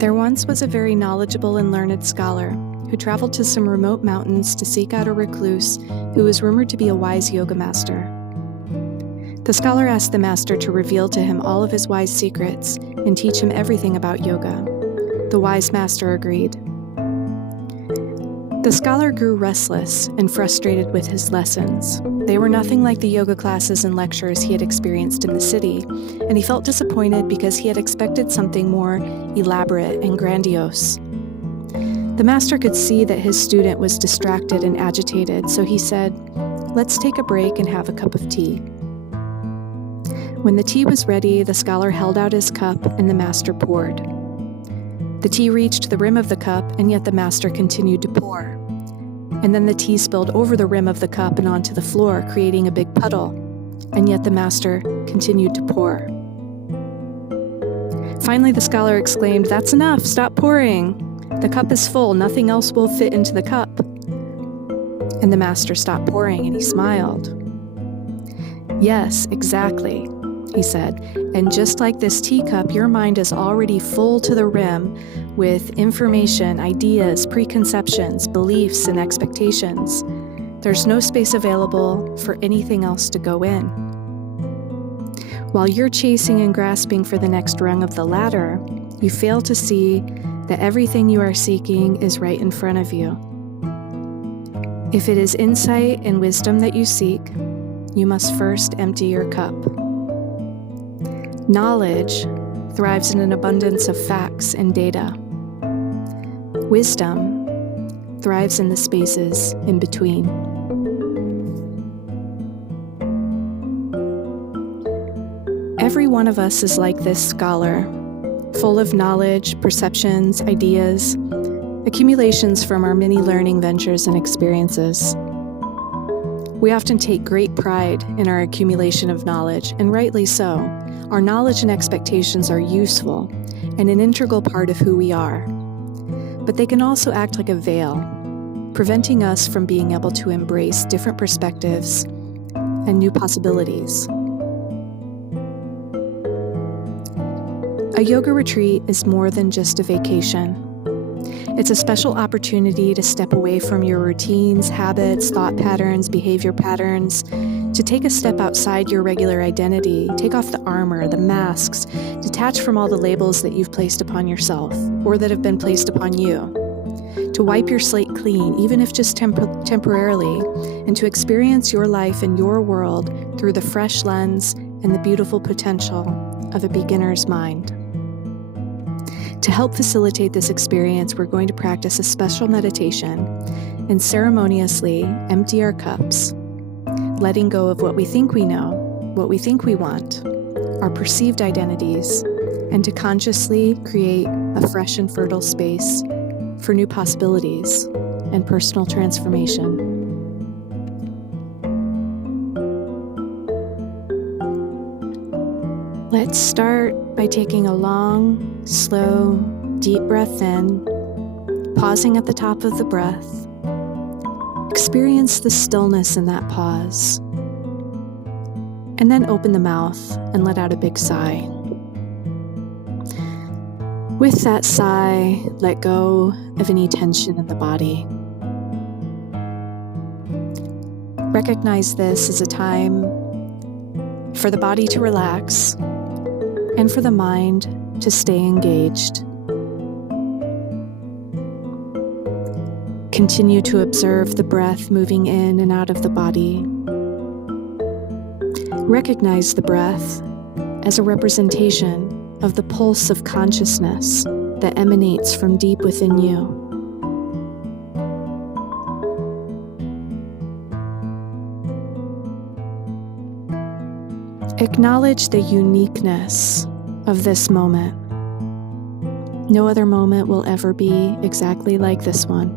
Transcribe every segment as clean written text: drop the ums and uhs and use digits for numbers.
There once was a very knowledgeable and learned scholar who traveled to some remote mountains to seek out a recluse who was rumored to be a wise yoga master. The scholar asked the master to reveal to him all of his wise secrets and teach him everything about yoga. The wise master agreed. The scholar grew restless and frustrated with his lessons. They were nothing like the yoga classes and lectures he had experienced in the city, and he felt disappointed because he had expected something more elaborate and grandiose. The master could see that his student was distracted and agitated, so he said, "Let's take a break and have a cup of tea." When the tea was ready, the scholar held out his cup and the master poured. The tea reached the rim of the cup, and yet the master continued to pour. And then the tea spilled over the rim of the cup and onto the floor, creating a big puddle, and yet the master continued to pour. Finally, the scholar exclaimed, "That's enough, stop pouring. The cup is full, nothing else will fit into the cup." And the master stopped pouring, and he smiled. "Yes, exactly," he said, "and just like this teacup, your mind is already full to the rim with information, ideas, preconceptions, beliefs, and expectations. There's no space available for anything else to go in. While you're chasing and grasping for the next rung of the ladder, you fail to see that everything you are seeking is right in front of you. If it is insight and wisdom that you seek, you must first empty your cup. Knowledge thrives in an abundance of facts and data. Wisdom thrives in the spaces in between." Every one of us is like this scholar, full of knowledge, perceptions, ideas, accumulations from our many learning ventures and experiences. We often take great pride in our accumulation of knowledge, and rightly so. Our knowledge and expectations are useful and an integral part of who we are. But they can also act like a veil, preventing us from being able to embrace different perspectives and new possibilities. A yoga retreat is more than just a vacation. It's a special opportunity to step away from your routines, habits, thought patterns, behavior patterns, to take a step outside your regular identity, take off the armor, the masks, detach from all the labels that you've placed upon yourself or that have been placed upon you, to wipe your slate clean, even if just temporarily, and to experience your life and your world through the fresh lens and the beautiful potential of a beginner's mind. To help facilitate this experience, we're going to practice a special meditation and ceremoniously empty our cups, letting go of what we think we know, what we think we want, our perceived identities, and to consciously create a fresh and fertile space for new possibilities and personal transformation. Let's start by taking a long, slow, deep breath in, pausing at the top of the breath. Experience the stillness in that pause, and then open the mouth and let out a big sigh. With that sigh, let go of any tension in the body. Recognize this as a time for the body to relax and for the mind to stay engaged. Continue to observe the breath moving in and out of the body. Recognize the breath as a representation of the pulse of consciousness that emanates from deep within you. Acknowledge the uniqueness of this moment. No other moment will ever be exactly like this one.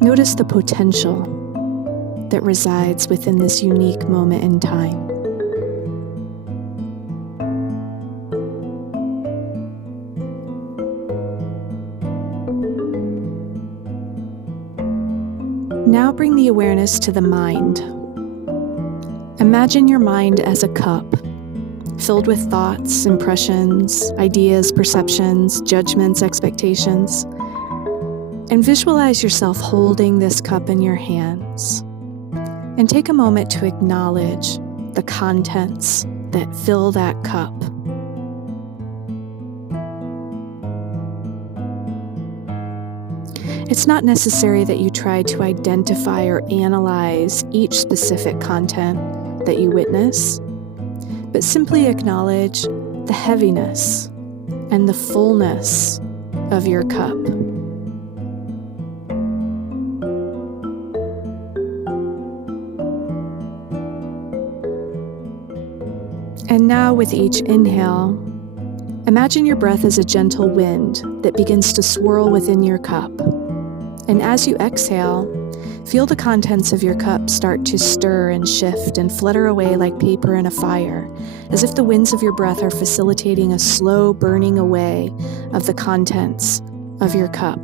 Notice the potential that resides within this unique moment in time. Now bring the awareness to the mind. Imagine your mind as a cup filled with thoughts, impressions, ideas, perceptions, judgments, expectations. And visualize yourself holding this cup in your hands. And take a moment to acknowledge the contents that fill that cup. It's not necessary that you try to identify or analyze each specific content that you witness, but simply acknowledge the heaviness and the fullness of your cup. And now, with each inhale, imagine your breath as a gentle wind that begins to swirl within your cup. And as you exhale, feel the contents of your cup start to stir and shift and flutter away like paper in a fire, as if the winds of your breath are facilitating a slow burning away of the contents of your cup.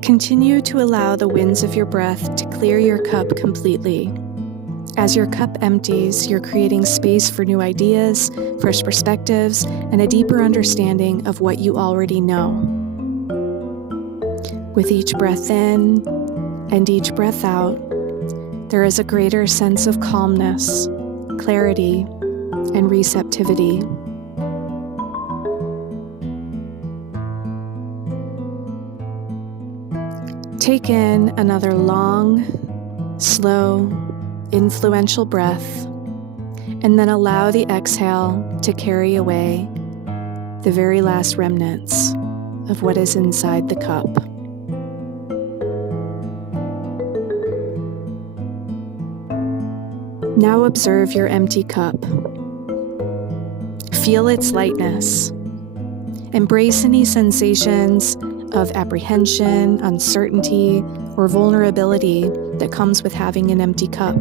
Continue to allow the winds of your breath to clear your cup completely. As your cup empties, you're creating space for new ideas, fresh perspectives, and a deeper understanding of what you already know. With each breath in and each breath out, there is a greater sense of calmness, clarity, and receptivity. Take in another long, slow, influential breath, and then allow the exhale to carry away the very last remnants of what is inside the cup. Now observe your empty cup. Feel its lightness. Embrace any sensations of apprehension, uncertainty, or vulnerability that comes with having an empty cup.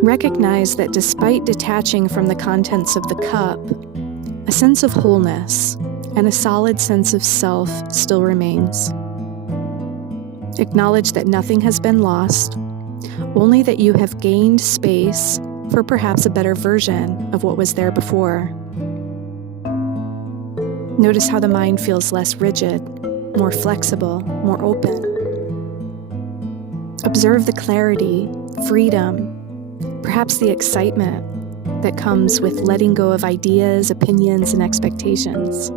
Recognize that despite detaching from the contents of the cup, a sense of wholeness and a solid sense of self still remains. Acknowledge that nothing has been lost, only that you have gained space for perhaps a better version of what was there before. Notice how the mind feels less rigid, more flexible, more open. Observe the clarity, freedom, perhaps the excitement that comes with letting go of ideas, opinions, and expectations.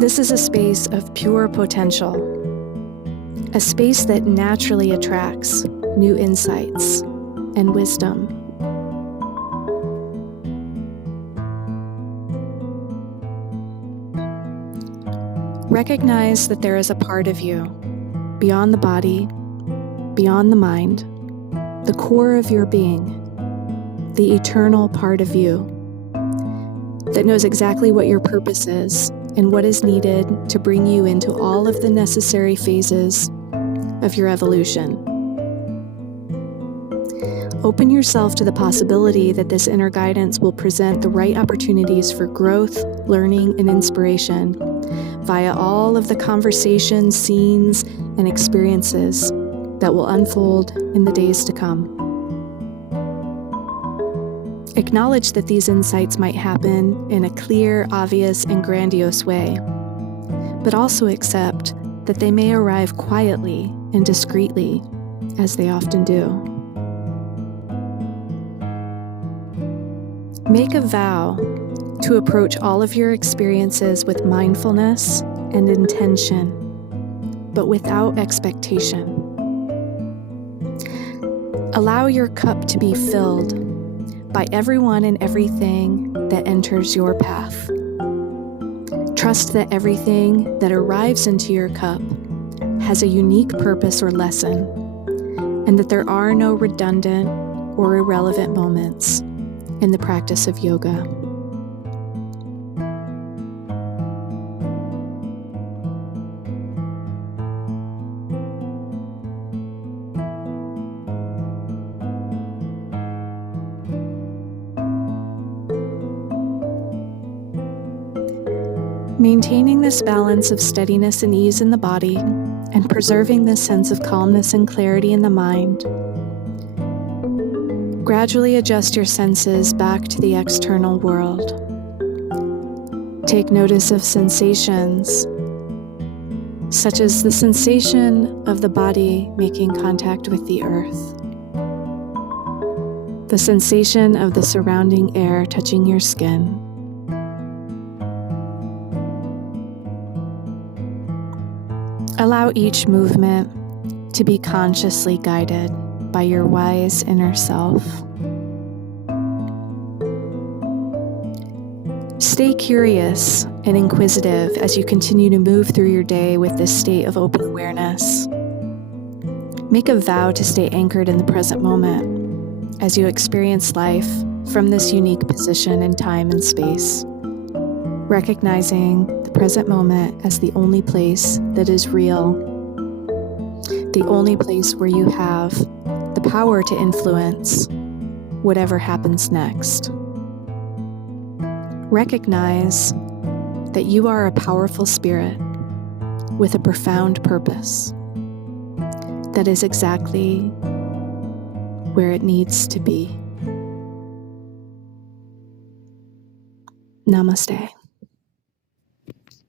This is a space of pure potential, a space that naturally attracts new insights and wisdom. Recognize that there is a part of you, beyond the body, beyond the mind, the core of your being, the eternal part of you, that knows exactly what your purpose is and what is needed to bring you into all of the necessary phases of your evolution. Open yourself to the possibility that this inner guidance will present the right opportunities for growth, learning, and inspiration via all of the conversations, scenes, and experiences that will unfold in the days to come. Acknowledge that these insights might happen in a clear, obvious, and grandiose way, but also accept that they may arrive quietly and discreetly, as they often do. Make a vow to approach all of your experiences with mindfulness and intention, but without expectation. Allow your cup to be filled by everyone and everything that enters your path. Trust that everything that arrives into your cup has a unique purpose or lesson, and that there are no redundant or irrelevant moments in the practice of yoga. Maintaining this balance of steadiness and ease in the body, and preserving this sense of calmness and clarity in the mind, gradually adjust your senses back to the external world. Take notice of sensations, such as the sensation of the body making contact with the earth, the sensation of the surrounding air touching your skin. Allow each movement to be consciously guided by your wise inner self. Stay curious and inquisitive as you continue to move through your day with this state of open awareness. Make a vow to stay anchored in the present moment as you experience life from this unique position in time and space, recognizing the present moment as the only place that is real, the only place where you have the power to influence whatever happens next. Recognize that you are a powerful spirit with a profound purpose that is exactly where it needs to be. Namaste.